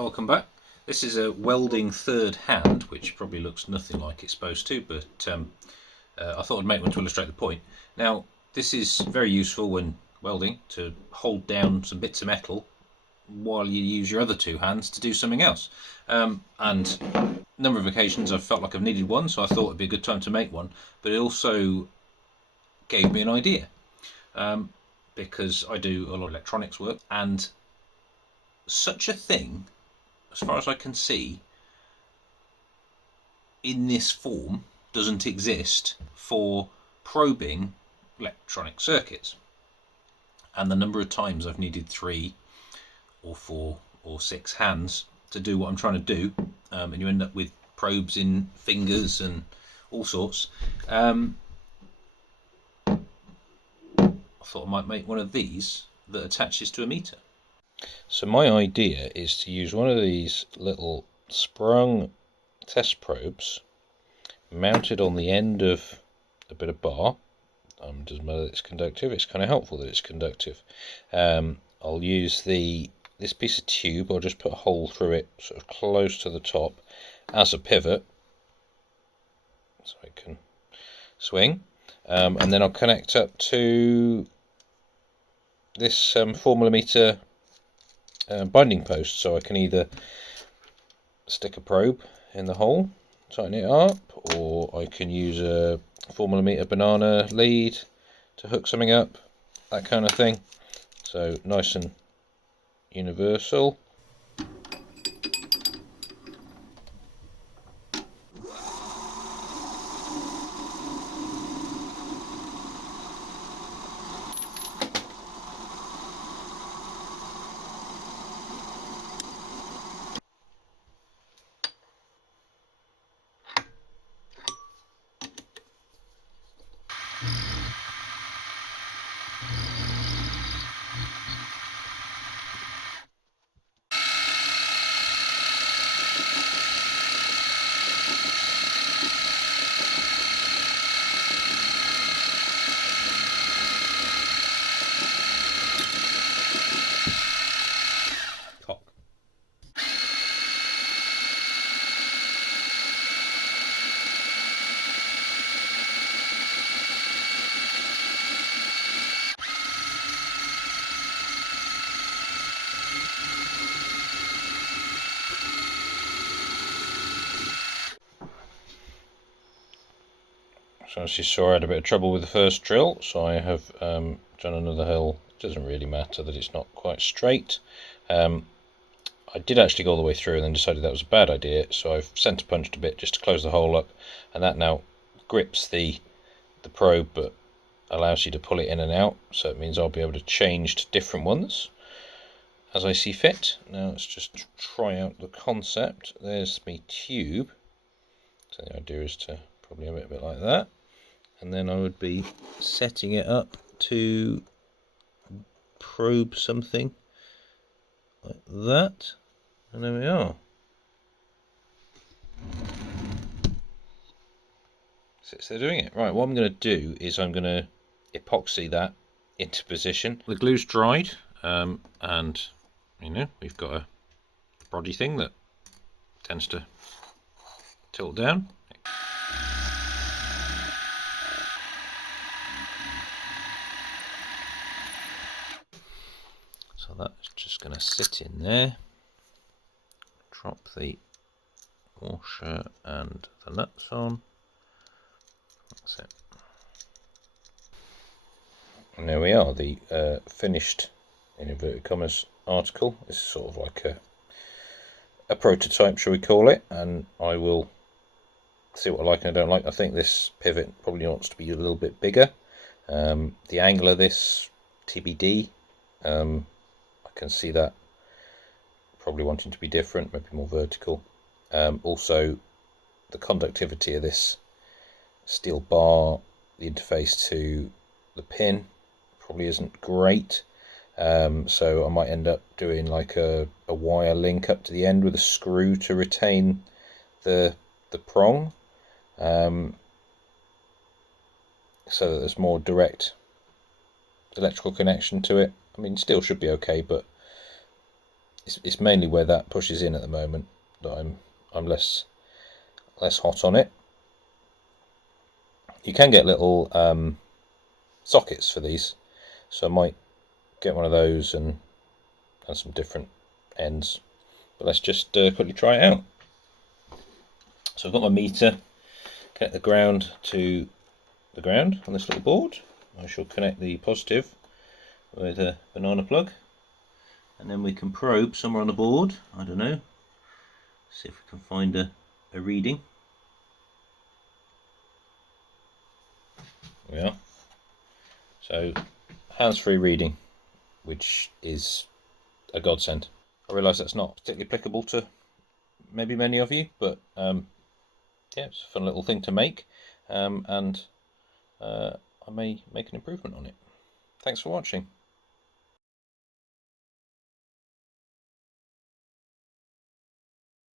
Welcome back. This is a welding third hand, which probably looks nothing like it's supposed to, but I thought I'd make one to illustrate the point. Now, this is very useful when welding, to hold down some bits of metal while you use your other two hands to do something else. And a number of occasions I've felt like I've needed one, so I thought it'd be a good time to make one, but it also gave me an idea, because I do a lot of electronics work, and such a thing, as far as I can see, in this form doesn't exist for probing electronic circuits. And the number of times I've needed 3 or 4 or 6 hands to do what I'm trying to do, and you end up with probes in fingers and all sorts. I thought I might make one of these that attaches to a meter. So my idea is to use one of these little sprung test probes mounted on the end of a bit of bar. Doesn't matter that it's conductive, it's kind of helpful that it's conductive. I'll use this piece of tube, I'll just put a hole through it sort of close to the top as a pivot so it can swing, and then I'll connect up to this 4mm binding post, so I can either stick a probe in the hole, tighten it up, or I can use a 4mm banana lead to hook something up, that kind of thing. So nice and universal. So as you saw, I had a bit of trouble with the first drill, so I have done another hole. It doesn't really matter that it's not quite straight. I did actually go all the way through and then decided that was a bad idea, so I've centre punched a bit just to close the hole up, and that now grips the probe but allows you to pull it in and out, so it means I'll be able to change to different ones as I see fit. Now let's just try out the concept. There's my tube, so the idea is to probably have it a bit like that, and then I would be setting it up to probe something like that, and there we are. So they're doing it right. What I'm going to do is I'm going to epoxy that into position. The glue's dried, and you know, we've got a body thing that tends to tilt down. So that's just going to sit in there. Drop the washer and the nuts on. That's it. And there we are, the finished, in inverted commas, article. This is sort of like a prototype, shall we call it, and I will see what I like and I don't like. I think this pivot probably wants to be a little bit bigger. The angle of this, TBD. I can see that probably wanting to be different, maybe more vertical. Also, the conductivity of this steel bar, the interface to the pin, probably isn't great. So I might end up doing like a wire link up to the end with a screw to retain the prong, so that there's more direct electrical connection to it. I mean, still should be okay, but it's mainly where that pushes in at the moment that I'm less hot on it. You can get little sockets for these, so I might get one of those and some different ends. But let's just quickly try it out. So I've got my meter, connect the ground to the ground on this little board. I shall connect the positive with a banana plug, and then we can probe somewhere on the board, I don't know, see if we can find a reading. There we are. So hands-free reading, which is a godsend. I realise that's not particularly applicable to maybe many of you, but yeah, it's a fun little thing to make, and I may make an improvement on it. Thanks for watching.